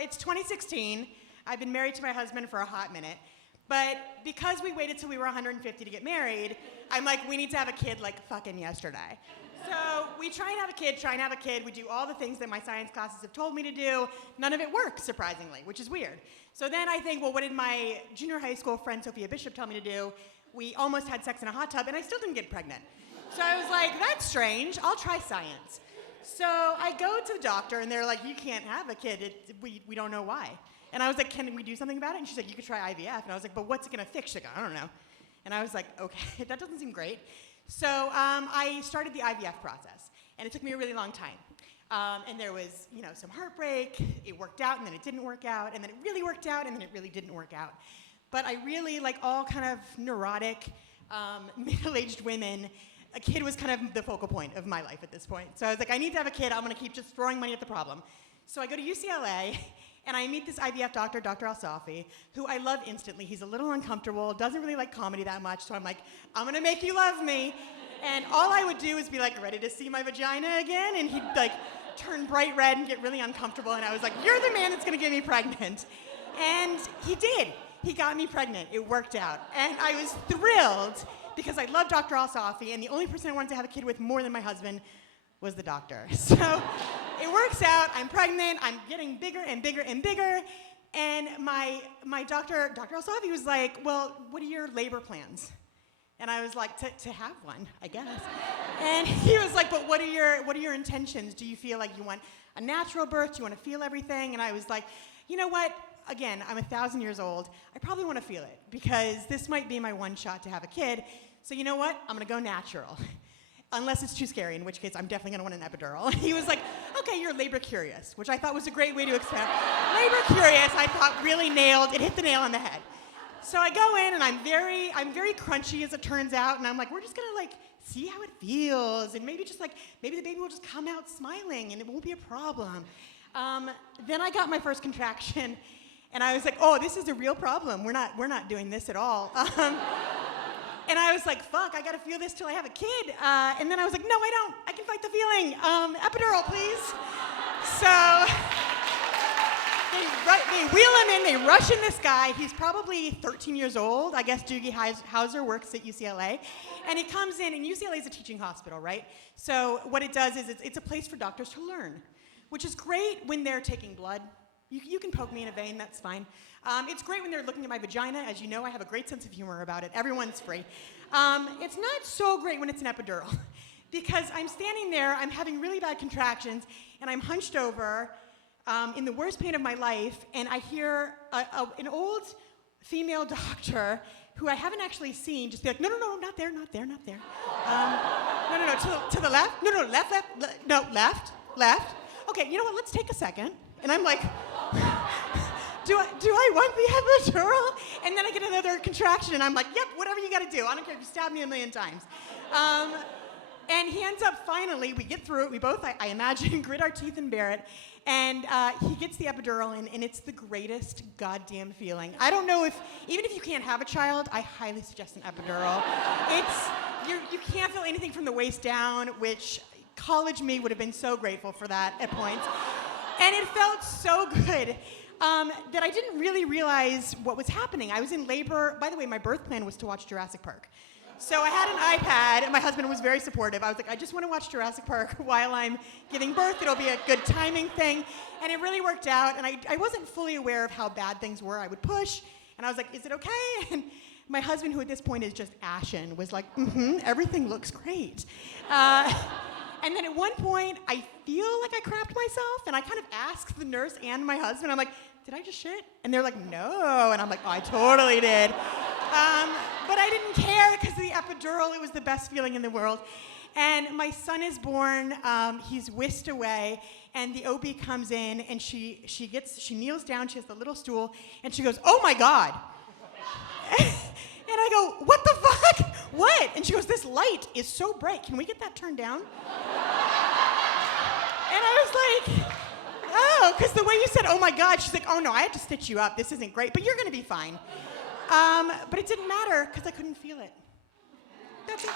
it's 2016. I've been married to my husband for a hot minute. But because we waited till we were 150 to get married, I'm like, we need to have a kid like fucking yesterday. So we try and have a kid. We do all the things that my science classes have told me to do. None of it works, surprisingly, which is weird. So then I think, well, what did my junior high school friend Sophia Bishop tell me to do? We almost had sex in a hot tub, and I still didn't get pregnant. So I was like, that's strange. I'll try science. So I go to the doctor, and they're like, you can't have a kid. We don't know why. And I was like, can we do something about it? And she's like, you could try IVF. And I was like, but what's it going to fix? She's like, I don't know. And I was like, okay, that doesn't seem great. So I started the IVF process, and it took me a really long time. And there was, some heartbreak. It worked out, and then it didn't work out, and then it really worked out, and then it really didn't work out. But I really, like all kind of neurotic, middle-aged women, a kid was kind of the focal point of my life at this point. So I was like, I need to have a kid. I'm going to keep just throwing money at the problem. So I go to UCLA, and I meet this IVF doctor, Dr. Alsafi, who I love instantly. He's a little uncomfortable, doesn't really like comedy that much, so I'm like, I'm gonna make you love me. And all I would do is be like, ready to see my vagina again? And he'd like turn bright red and get really uncomfortable, and I was like, you're the man that's gonna get me pregnant. And he did. He got me pregnant. It worked out. And I was thrilled because I love Dr. Alsafi, and the only person I wanted to have a kid with more than my husband was the doctor. So it works out, I'm pregnant, I'm getting bigger and bigger and bigger, and my doctor, Dr. Alsafi, was like, well, what are your labor plans? And I was like, to have one, I guess. And he was like, but what are your intentions? Do you feel like you want a natural birth? Do you want to feel everything? And I was like, you know what? Again, I'm 1,000 years old. I probably want to feel it, because this might be my one shot to have a kid. So you know what? I'm going to go natural. Unless it's too scary, in which case I'm definitely going to want an epidural. He was like, okay, you're labor curious, which I thought was a great way to expand. Labor curious, I thought really hit the nail on the head. So I go in, and I'm very crunchy, as it turns out, and I'm like, we're just going to like see how it feels, and maybe the baby will just come out smiling, and it won't be a problem. Then I got my first contraction, and I was like, oh, this is a real problem. We're not doing this at all. And I was like, fuck, I gotta feel this till I have a kid. And then I was like, no, I don't. I can fight the feeling. Epidural, please. So they wheel him in, they rush in this guy. He's probably 13 years old. I guess Doogie Howser works at UCLA. And he comes in, and UCLA is a teaching hospital, right? So what it does is it's a place for doctors to learn, which is great when they're taking blood. You can poke me in a vein, that's fine. It's great when they're looking at my vagina. As you know, I have a great sense of humor about it. Everyone's free. It's not so great when it's an epidural, because I'm standing there, I'm having really bad contractions, and I'm hunched over in the worst pain of my life, and I hear an old female doctor who I haven't actually seen just be like, no, not there. No, to the left. No, left. Okay, you know what, let's take a second. And I'm like, do I want the epidural? And then I get another contraction, and I'm like, yep, whatever you gotta do. I don't care if you stab me 1,000,000 times. And he ends up finally, we get through it, we both, I imagine, grit our teeth and bear it, and he gets the epidural in, and it's the greatest goddamn feeling. I don't know even if you can't have a child, I highly suggest an epidural. You can't feel anything from the waist down, which college me would have been so grateful for that at points. And it felt so good that I didn't really realize what was happening. I was in labor. By the way, my birth plan was to watch Jurassic Park. So I had an iPad, and my husband was very supportive. I was like, I just want to watch Jurassic Park while I'm giving birth. It'll be a good timing thing. And it really worked out. And I wasn't fully aware of how bad things were. I would push, and I was like, is it okay? And my husband, who at this point is just ashen, was like, everything looks great. And then at one point, I feel like I crapped myself, and I kind of asked the nurse and my husband, I'm like, did I just shit? And they're like, no. And I'm like, oh, I totally did. But I didn't care, because the epidural, it was the best feeling in the world. And my son is born, he's whisked away, and the OB comes in, and she kneels down, she has the little stool, and she goes, oh my God. And I go, what the fuck? What? And she goes, this light is so bright. Can we get that turned down? And I was like, oh, because the way you said, oh my God, she's like, oh no, I have to stitch you up. This isn't great, but you're going to be fine. But it didn't matter, because I couldn't feel it. That's it.